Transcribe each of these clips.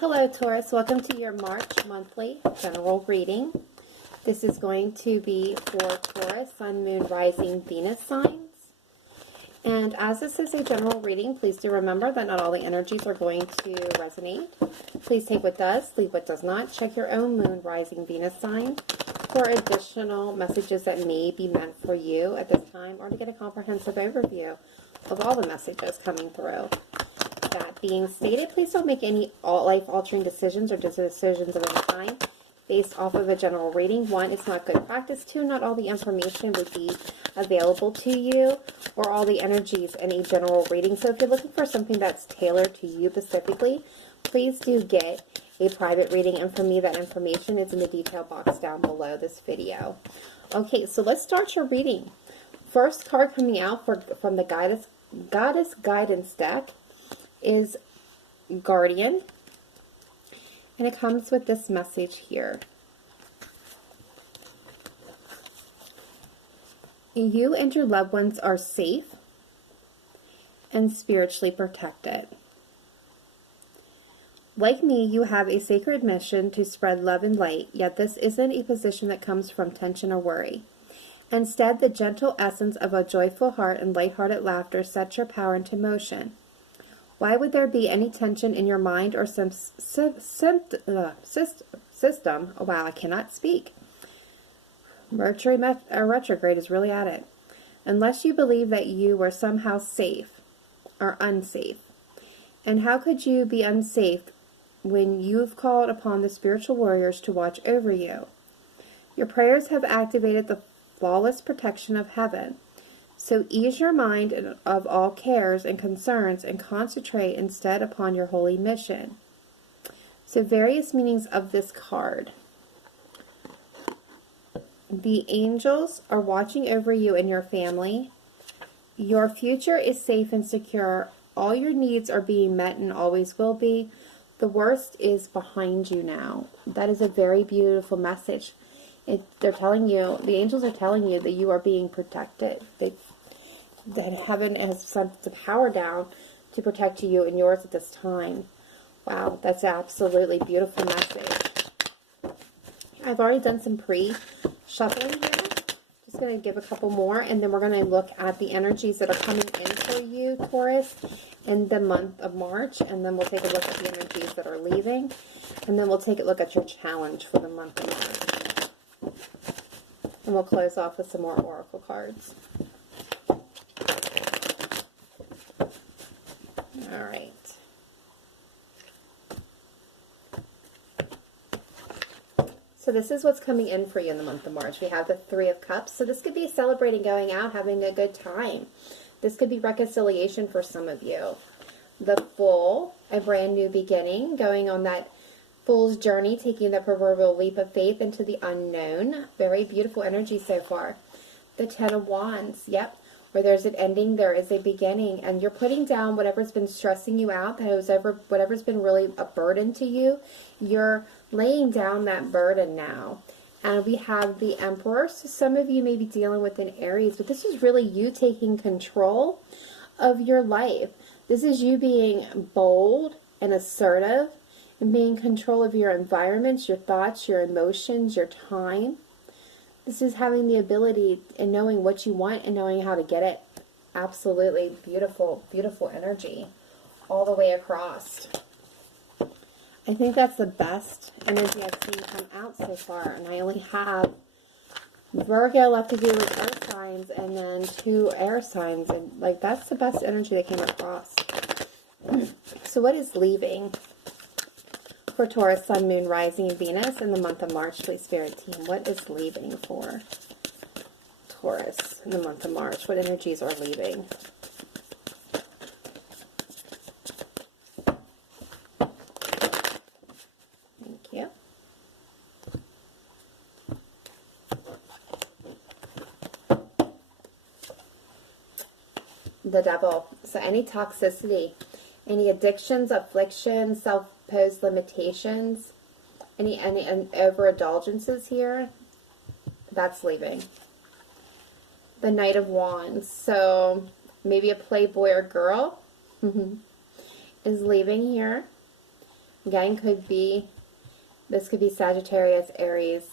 Hello Taurus, welcome to your March monthly general reading. This is going to be for Taurus, Sun, Moon, Rising, Venus signs. And as this is a general reading, please do remember that not all the energies are going to resonate. Please take what does, leave what does not. Check your own Moon, Rising, Venus sign for additional messages that may be meant for you at this time, or to get a comprehensive overview of all the messages coming through. That being stated, please don't make any life-altering decisions or decisions of any kind based off of a general reading. One, it's not good practice. Two, not all the information would be available to you or all the energies in a general reading. So if you're looking for something that's tailored to you specifically, please do get a private reading. And for me, that information is in the detail box down below this video. Okay, so let's start your reading. First card coming out from the Goddess Guidance deck is Guardian, and it comes with this message here. You and your loved ones are safe and spiritually protected. Like me, you have a sacred mission to spread love and light, yet this isn't a position that comes from tension or worry. Instead, the gentle essence of a joyful heart and lighthearted laughter sets your power into motion. Why would there be any tension in your mind or system? Oh, wow, I cannot speak. Mercury retrograde is really at it. Unless you believe that you were somehow safe or unsafe. And how could you be unsafe when you've called upon the spiritual warriors to watch over you? Your prayers have activated the flawless protection of heaven. So ease your mind of all cares and concerns and concentrate instead upon your holy mission. So various meanings of this card. The angels are watching over you and your family. Your future is safe and secure. All your needs are being met and always will be. The worst is behind you now. That is a very beautiful message. They're telling you, the angels are telling you that you are being protected. That heaven has sent the power down to protect you and yours at this time. Wow, that's an absolutely beautiful message. I've already done some pre-shuffling here. Just going to give a couple more, and then we're going to look at the energies that are coming in for you, Taurus, in the month of March, and then we'll take a look at the energies that are leaving, and then we'll take a look at your challenge for the month of March. And we'll close off with some more oracle cards. All right. So this is what's coming in for you in the month of March. We have the Three of Cups. So this could be celebrating, going out, having a good time. This could be reconciliation for some of you. The Fool, a brand new beginning, going on that Fool's journey, taking the proverbial leap of faith into the unknown. Very beautiful energy so far. The Ten of Wands, yep. Where there's an ending, there is a beginning, and you're putting down whatever's been stressing you out, whatever's been really a burden to you. You're laying down that burden now. And we have the Emperor. So some of you may be dealing with an Aries, but this is really you taking control of your life. This is you being bold and assertive and being in control of your environments, your thoughts, your emotions, your time. This is having the ability and knowing what you want and knowing how to get it. Absolutely beautiful, beautiful energy all the way across. I think that's the best energy I've seen come out so far. And I only have Virgo left to do with earth signs and then 2 air signs. And like, that's the best energy that came across. So what is leaving for Taurus, Sun, Moon, Rising, and Venus in the month of March, please, Spirit Team? What is leaving for Taurus in the month of March? What energies are leaving? Thank you. The Devil. So any toxicity, any addictions, afflictions, self-imposed limitations, any overindulgences here, that's leaving. The Knight of Wands. So maybe a playboy or girl is leaving here. Again, this could be Sagittarius, Aries,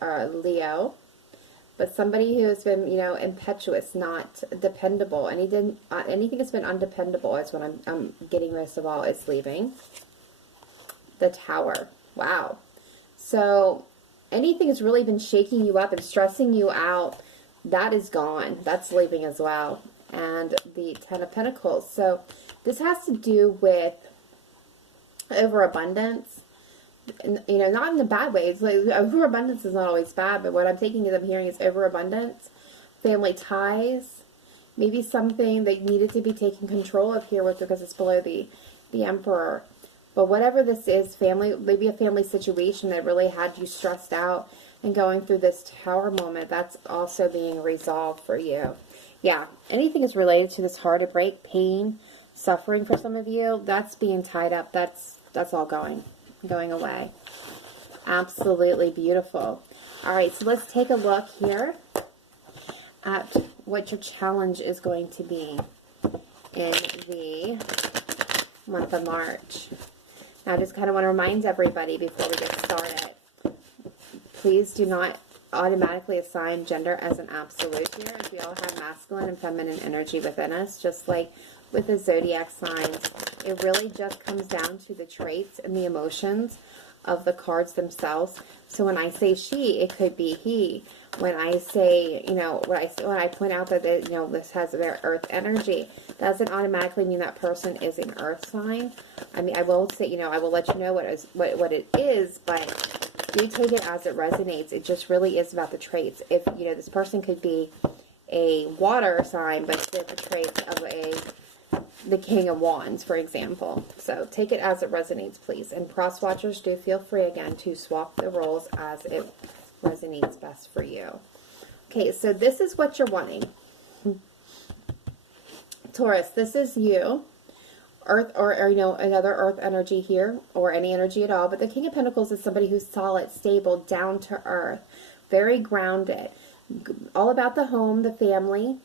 Leo. But somebody who has been, you know, impetuous, not dependable, anything that's been undependable is what I'm getting most of all is leaving. The Tower. Wow. So anything that's really been shaking you up and stressing you out, that is gone. That's leaving as well. And the Ten of Pentacles. So this has to do with overabundance. You know, not in the bad ways. Like, overabundance is not always bad, but what I'm taking as I'm hearing is overabundance, family ties, maybe something that needed to be taken control of here with, because it's below the Emperor. But whatever this is, family, maybe a family situation that really had you stressed out and going through this Tower moment, that's also being resolved for you. Yeah, anything is related to this heartbreak, pain, suffering for some of you, that's being tied up. That's all going away. Absolutely beautiful. All right, so let's take a look here at what your challenge is going to be in the month of March. Now, I just kind of want to remind everybody before we get started, please do not automatically assign gender as an absolute here, as we all have masculine and feminine energy within us, just like with the zodiac signs. It really just comes down to the traits and the emotions of the cards themselves. So when I say she, it could be he. When I say, you know, when I point out that you know, this has a very earth energy, doesn't automatically mean that person is an earth sign. I mean, I will say, you know, I will let you know what it is, but do take it as it resonates. It just really is about the traits. If, you know, this person could be a water sign, but still the traits of the King of Wands, for example. So take it as it resonates, please. And cross watchers, do feel free again to swap the roles as it resonates best for you. Okay, so this is what you're wanting. Taurus, this is you. Earth, or you know, another earth energy here, or any energy at all. But the King of Pentacles is somebody who's solid, stable, down to earth, very grounded, all about the home, the family.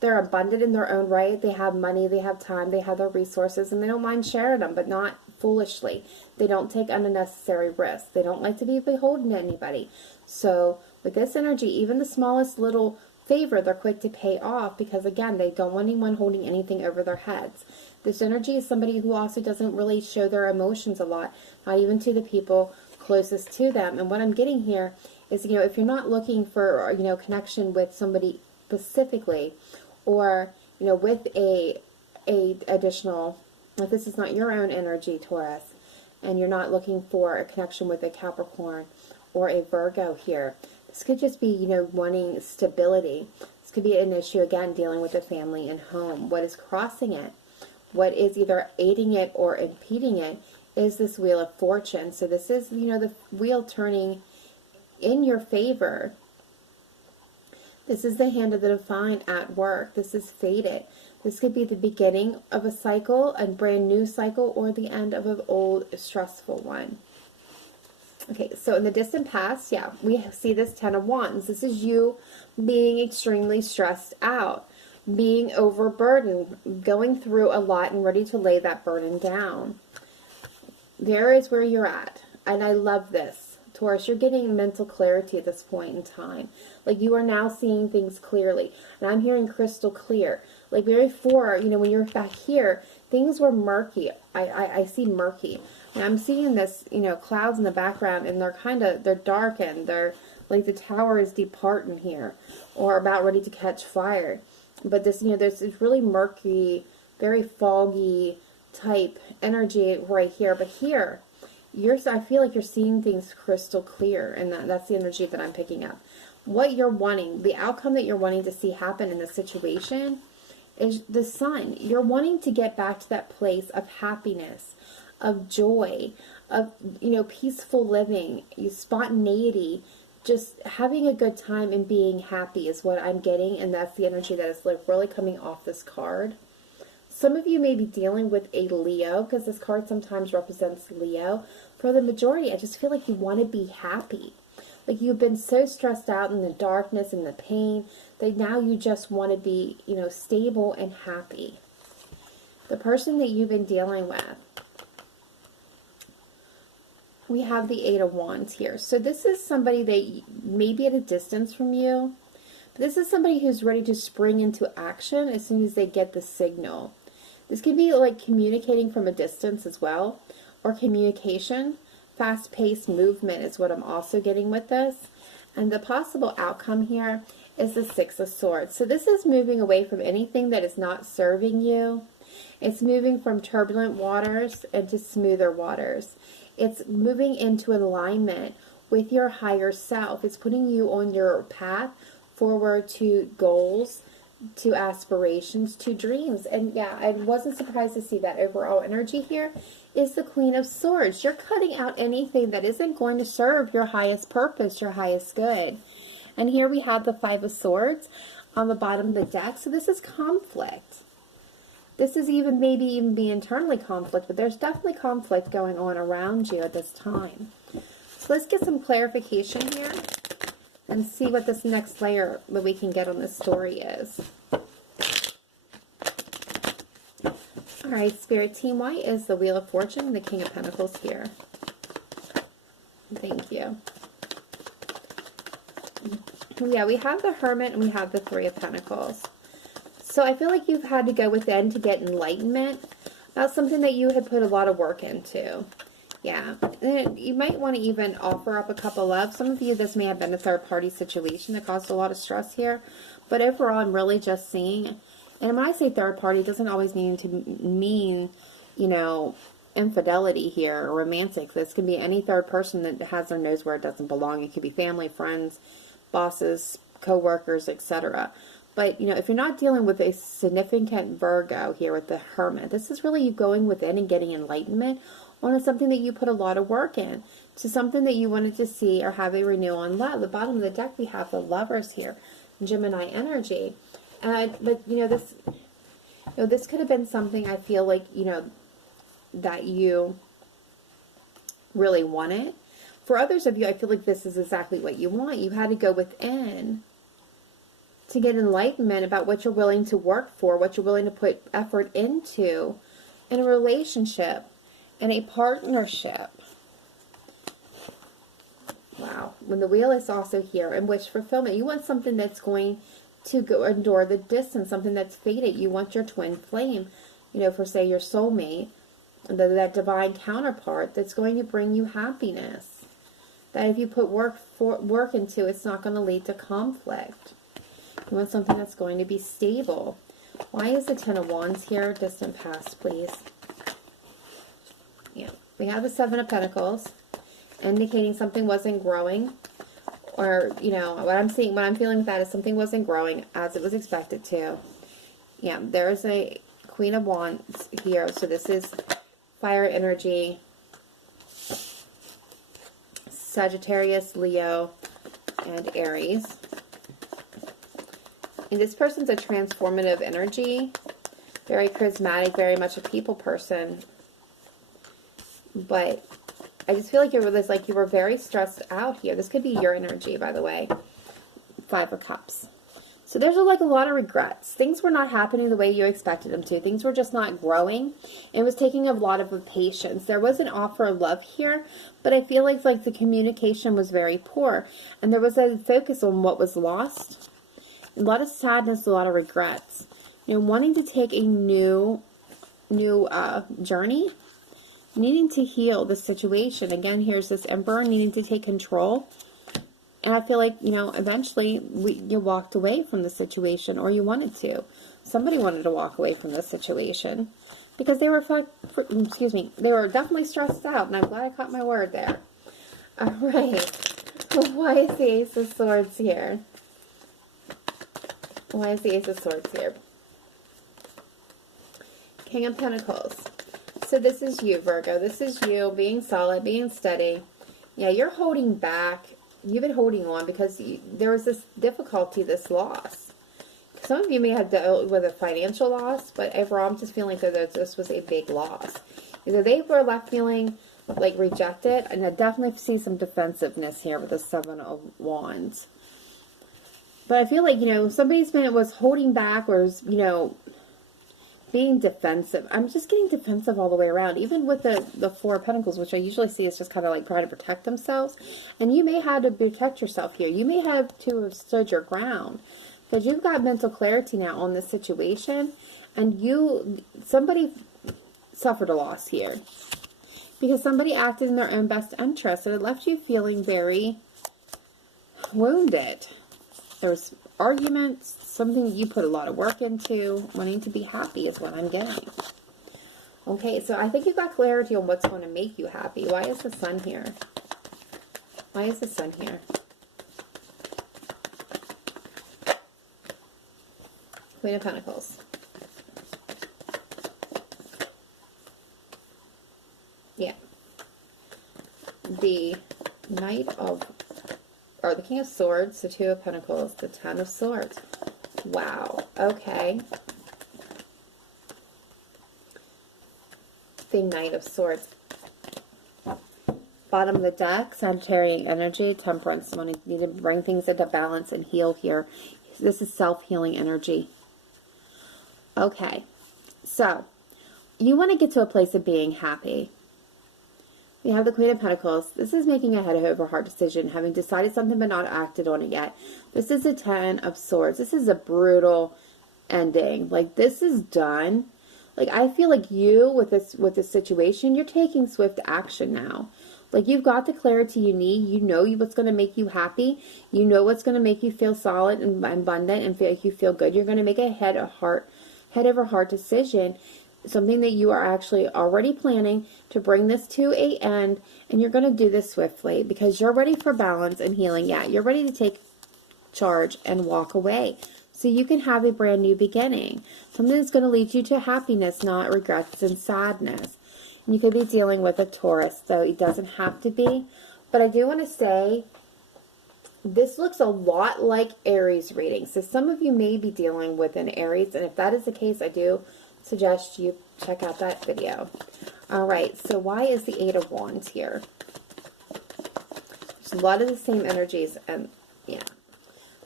They're abundant in their own right. They have money, they have time, they have their resources, and they don't mind sharing them, but not foolishly. They don't take unnecessary risks. They don't like to be beholden to anybody. So with this energy, even the smallest little favor, they're quick to pay off, because again, they don't want anyone holding anything over their heads. This energy is somebody who also doesn't really show their emotions a lot, not even to the people closest to them. And what I'm getting here is, you know, if you're not looking for, you know, connection with somebody specifically, or, you know, with a additional, if this is not your own energy, Taurus, and you're not looking for a connection with a Capricorn or a Virgo here, this could just be, you know, wanting stability. This could be an issue, again, dealing with the family and home. What is crossing it? What is either aiding it or impeding it is this Wheel of Fortune. So this is, you know, the wheel turning in your favor. This is the hand of the divine at work. This is fated. This could be the beginning of a cycle, a brand new cycle, or the end of an old, stressful one. Okay, so in the distant past, yeah, we see this Ten of Wands. This is you being extremely stressed out, being overburdened, going through a lot and ready to lay that burden down. There is where you're at. And I love this. Taurus, you're getting mental clarity at this point in time. Like, you are now seeing things clearly. And I'm hearing crystal clear. Like, before, you know, when you're back here, things were murky. I see murky. And I'm seeing this, you know, clouds in the background, and they're darkened. They're, like, the tower is departing here, or about ready to catch fire. But this, you know, there's this really murky, very foggy type energy right here. But here, I feel like you're seeing things crystal clear, and that's the energy that I'm picking up. What you're wanting, the outcome that you're wanting to see happen in this situation is the Sun. You're wanting to get back to that place of happiness, of joy, of, you know, peaceful living, spontaneity, just having a good time and being happy is what I'm getting, and that's the energy that is like really coming off this card. Some of you may be dealing with a Leo, because this card sometimes represents Leo. For the majority, I just feel like you want to be happy. Like, you've been so stressed out in the darkness and the pain that now you just want to be, you know, stable and happy. The person that you've been dealing with, we have the Eight of Wands here. So this is somebody that may be at a distance from you. But this is somebody who's ready to spring into action as soon as they get the signal. This could be like communicating from a distance as well, or communication. Fast-paced movement is what I'm also getting with this. And the possible outcome here is the Six of Swords. So this is moving away from anything that is not serving you. It's moving from turbulent waters into smoother waters. It's moving into alignment with your higher self. It's putting you on your path forward to goals, to aspirations, to dreams. And yeah, I wasn't surprised to see that overall energy here is the Queen of Swords. You're cutting out anything that isn't going to serve your highest purpose, your highest good. And here we have the Five of Swords on the bottom of the deck. So this is conflict. This is maybe even be internally conflict, but there's definitely conflict going on around you at this time. So let's get some clarification here and see what this next layer that we can get on this story is. Alright, Spirit Team, why is the Wheel of Fortune and the King of Pentacles here? Thank you. Yeah, we have the Hermit and we have the Three of Pentacles. So I feel like you've had to go within to get enlightenment about something that you had put a lot of work into. Yeah, and you might want to even offer up a cup of love. Some of you, this may have been a third-party situation that caused a lot of stress here. But overall, I'm really just seeing, and when I say third party, it doesn't always mean, you know, infidelity here or romantic. This can be any third person that has or knows where it doesn't belong. It could be family, friends, bosses, co-workers, etc. But, you know, if you're not dealing with a significant Virgo here with the Hermit, this is really you going within and getting enlightenment on something that you put a lot of work in, to something that you wanted to see or have a renewal on love. The bottom of the deck, we have the Lovers here, Gemini energy. But, this could have been something I feel like, that you really wanted. For others of you, I feel like this is exactly what you want. You had to go within to get enlightenment about what you're willing to work for, what you're willing to put effort into in a relationship, in a partnership. Wow. When the Wheel is also here, and wish fulfillment. You want something that's going to go endure the distance, something that's fated. You want your twin flame, for say your soulmate, that divine counterpart that's going to bring you happiness. That if you put work into, it's not going to lead to conflict. You want something that's going to be stable. Why is the Ten of Wands here? Distant past, please. Yeah, we have the Seven of Pentacles, indicating something wasn't growing, or what I'm feeling with that is something wasn't growing as it was expected to. Yeah, there's a Queen of Wands here, so this is fire energy, Sagittarius, Leo, and Aries. And this person's a transformative energy, very charismatic, very much a people person. But I just feel like you were very stressed out here. This could be your energy, by the way. Five of Cups. So there's a lot of regrets. Things were not happening the way you expected them to. Things were just not growing. It was taking a lot of patience. There was an offer of love here, but I feel like the communication was very poor. And there was a focus on what was lost. A lot of sadness, a lot of regrets. Wanting to take a new journey. Needing to heal the situation. Again, here's this Emperor needing to take control. And I feel like, eventually you walked away from the situation, or you wanted to. Somebody wanted to walk away from the situation because they were, they were definitely stressed out, and I'm glad I caught my word there. All right. Why is the Ace of Swords here? Why is the Ace of Swords here? King of Pentacles. So this is you, Virgo. This is you being solid, being steady. Yeah, you're holding back. You've been holding on because there was this difficulty, this loss. Some of you may have dealt with a financial loss, but overall I'm just feeling that this was a big loss. Either they were left feeling like rejected, and I definitely see some defensiveness here with the Seven of Wands. But I feel like, somebody's was holding back or was, being defensive. I'm just getting defensive all the way around, even with the Four of Pentacles, which I usually see is just kind of like trying to protect themselves. And you may have to protect yourself here. You may have to have stood your ground, because you've got mental clarity now on this situation, and somebody suffered a loss here because somebody acted in their own best interest, and it left you feeling very wounded. There was arguments, something you put a lot of work into. Wanting to be happy is what I'm getting. Okay, so I think you've got clarity on what's going to make you happy. Why is the Sun here? Why is the Sun here? Queen of Pentacles. Yeah. The the King of Swords, the Two of Pentacles, the Ten of Swords. Wow. Okay. The Knight of Swords. Bottom of the deck, Sagittarian energy, Temperance. Someone need to bring things into balance and heal here. This is self-healing energy. Okay. So, you want to get to a place of being happy. We have the Queen of Pentacles. This is making a head over heart decision, having decided something but not acted on it yet. This is the Ten of Swords. This is a brutal ending. Like, this is done. Like, I feel like you, with this situation, you're taking swift action now. Like, you've got the clarity you need. You know what's going to make you happy. You know what's going to make you feel solid and abundant and make you feel good. You're going to make a head over heart decision. Something that you are actually already planning to bring this to an end, and you're going to do this swiftly because you're ready for balance and healing. Yeah, you're ready to take charge and walk away so you can have a brand new beginning. Something that's going to lead you to happiness, not regrets and sadness. And you could be dealing with a Taurus, so it doesn't have to be. But I do want to say, this looks a lot like Aries reading. So some of you may be dealing with an Aries, and if that is the case, I do suggest you check out that video. All right, so why is the Eight of Wands here? There's a lot of the same energies, and yeah.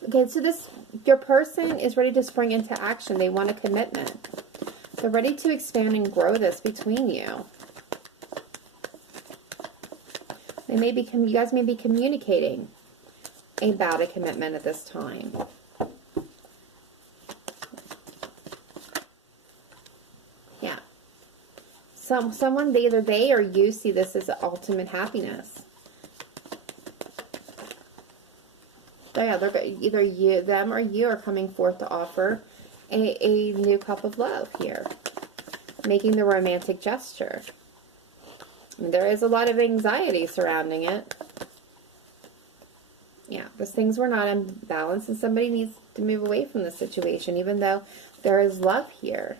Okay, so your person is ready to spring into action. They want a commitment. They're ready to expand and grow this between you. You guys may be communicating about a commitment at this time. Yeah. Someone, either they or you see this as the ultimate happiness. So yeah, either them or you are coming forth to offer a new cup of love here. Making the romantic gesture. And there is a lot of anxiety surrounding it. Yeah, because things were not in balance and somebody needs to move away from the situation, even though there is love here.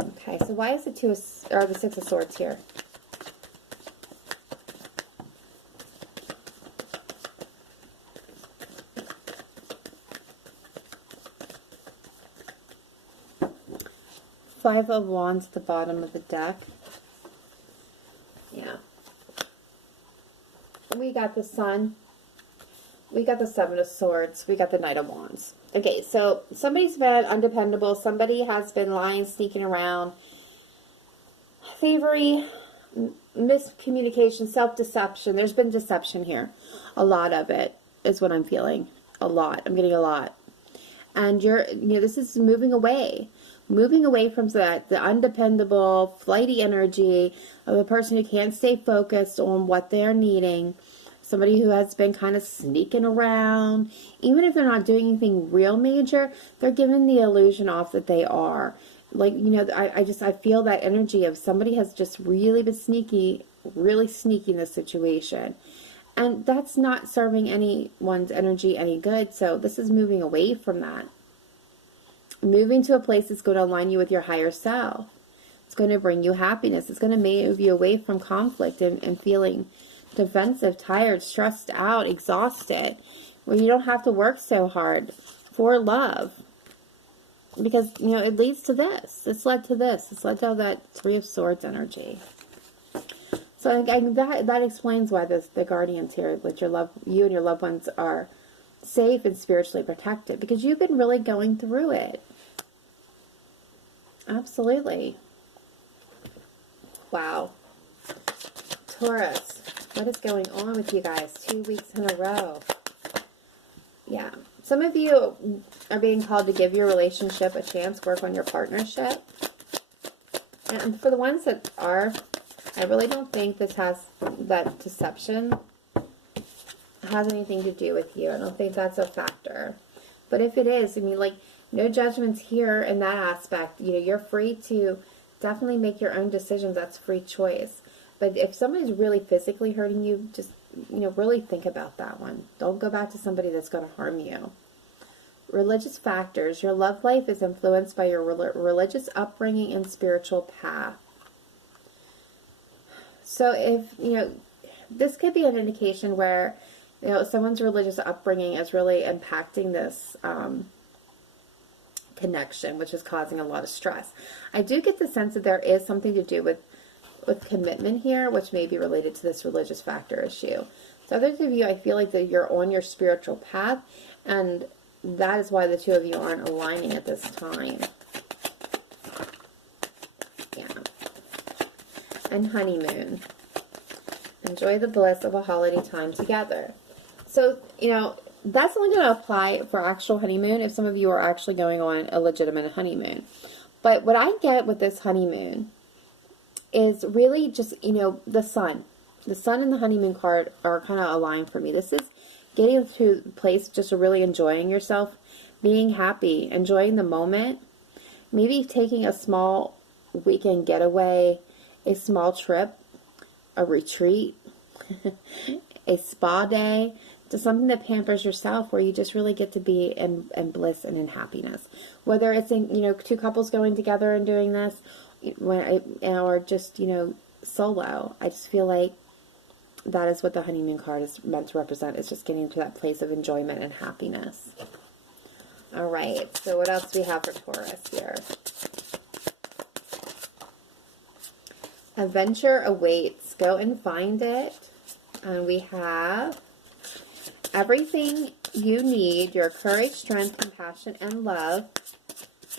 Okay, so why is the Six of Swords here? Five of Wands at the bottom of the deck. Yeah. We got the Sun. We got the Seven of Swords. We got the Knight of Wands. Okay, so somebody's been undependable. Somebody has been lying, sneaking around. Thievery, miscommunication, self-deception. There's been deception here. A lot of it is what I'm feeling. A lot. I'm getting a lot. And this is moving away. Moving away from the undependable, flighty energy of a person who can't stay focused on what they're needing. Somebody who has been kind of sneaking around. Even if they're not doing anything real major, they're giving the illusion off that they are. Like, I feel that energy of somebody has just really been really sneaky in this situation. And that's not serving anyone's energy any good. So this is moving away from that. Moving to a place that's going to align you with your higher self. It's going to bring you happiness. It's going to move you away from conflict and feeling defensive, tired, stressed out, exhausted, where you don't have to work so hard for love. Because, it leads to this. It's led to this. It's led to that Three of Swords energy. So that explains why the guardians here, that you and your loved ones are safe and spiritually protected because you've been really going through it. Absolutely. Wow. Taurus, what is going on with you guys? 2 weeks in a row. Yeah. Some of you are being called to give your relationship a chance, work on your partnership. And for the ones that are, I really don't think this has, that deception has anything to do with you. I don't think that's a factor. But if it is, I mean, like, no judgments here in that aspect. You know, you're free to definitely make your own decisions. That's free choice. But if somebody's really physically hurting you, just, you know, really think about that one. Don't go back to somebody that's going to harm you. Religious factors. Your love life is influenced by your religious upbringing and spiritual path. So if, you know, this could be an indication where, you know, someone's religious upbringing is really impacting this connection, which is causing a lot of stress. I do get the sense that there is something to do with commitment here, which may be related to this religious factor issue. So others of you, I feel like that you're on your spiritual path, and that is why the two of you aren't aligning at this time. Yeah. And honeymoon. Enjoy the bliss of a holiday time together. So, you know, that's only going to apply for actual honeymoon if some of you are actually going on a legitimate honeymoon. But what I get with this honeymoon is really just, you know, the sun. The sun and the honeymoon card are kind of aligned for me. This is getting to a place just really enjoying yourself, being happy, enjoying the moment, maybe taking a small weekend getaway, a small trip, a retreat, a spa day, to something that pampers yourself where you just really get to be in bliss and in happiness. Whether it's in, you know, two couples going together and doing this, or just, you know, solo. I just feel like that is what the honeymoon card is meant to represent. It's just getting to that place of enjoyment and happiness. All right, so what else do we have for Taurus here? Adventure awaits. Go and find it. And we have everything you need, your courage, strength, compassion, and love.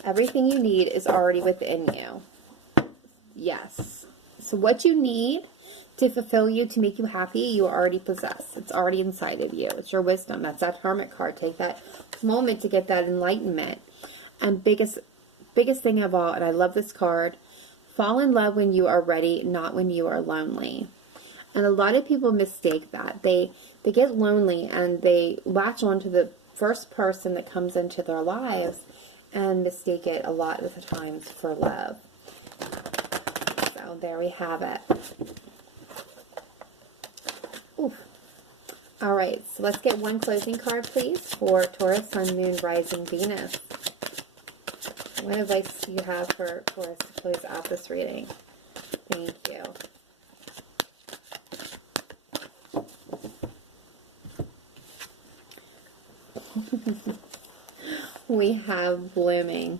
Everything you need is already within you. Yes. So what you need to fulfill you, to make you happy, you already possess. It's already inside of you. It's your wisdom. That's that Hermit card. Take that moment to get that enlightenment. And biggest thing of all, and I love this card, fall in love when you are ready, not when you are lonely. And a lot of people mistake that. They get lonely and they latch on to the first person that comes into their lives and mistake it a lot of the times for love. So there we have it. Oof. All right, so let's get one closing card, please, for Taurus, Sun, Moon, Rising, Venus. What advice do you have for Taurus to close out this reading? Thank you. We have blooming.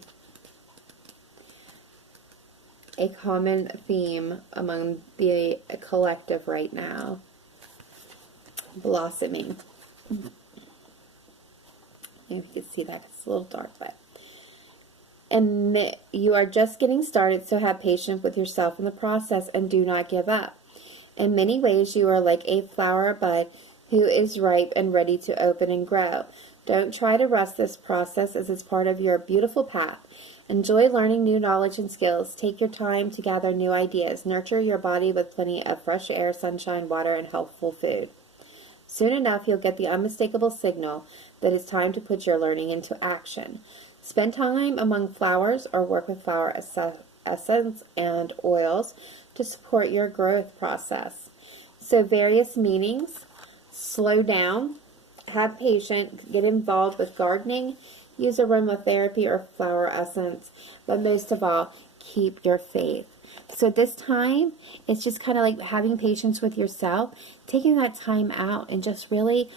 A common theme among the collective right now. Blossoming. If you can see that, it's a little dark, but. And you are just getting started, so have patience with yourself in the process and do not give up. In many ways, you are like a flower bud who is ripe and ready to open and grow. Don't try to rush this process as it's part of your beautiful path. Enjoy learning new knowledge and skills. Take your time to gather new ideas. Nurture your body with plenty of fresh air, sunshine, water, and healthful food. Soon enough, you'll get the unmistakable signal that it's time to put your learning into action. Spend time among flowers or work with flower essence and oils to support your growth process. So various meanings. Slow down. Have patience. Get involved with gardening. Use aromatherapy or flower essence. But most of all, keep your faith. So this time, it's just kind of like having patience with yourself, taking that time out and just really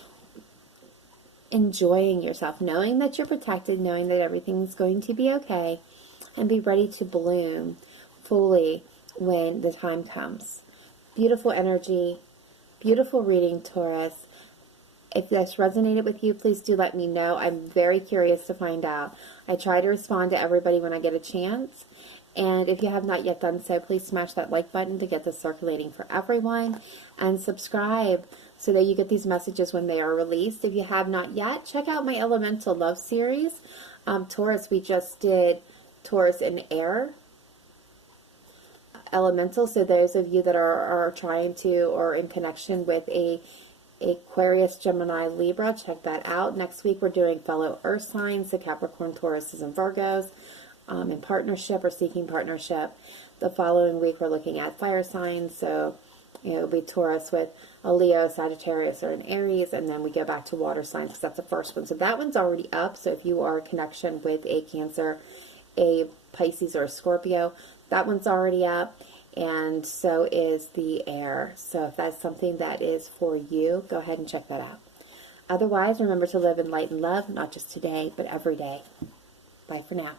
enjoying yourself, knowing that you're protected, knowing that everything's going to be okay, and be ready to bloom fully when the time comes. Beautiful energy, beautiful reading, Taurus. If this resonated with you, please do let me know. I'm very curious to find out. I try to respond to everybody when I get a chance. And if you have not yet done so, please smash that like button to get this circulating for everyone. And subscribe so that you get these messages when they are released. If you have not yet, check out my Elemental Love series. Taurus, we just did Taurus and Air Elemental. So those of you that are trying to or in connection with Aquarius, Gemini, Libra, check that out. Next week we're doing fellow Earth signs, the Capricorn, Tauruses, and Virgos, in partnership or seeking partnership. The following week we're looking at fire signs, so it'll be Taurus with a Leo, Sagittarius, or an Aries, and then we go back to water signs because that's the first one. So that one's already up. So if you are in connection with a Cancer, a Pisces, or a Scorpio, that one's already up. And so is the air. So if that's something that is for you, go ahead and check that out. Otherwise, remember to live in light and love, not just today, but every day. Bye for now.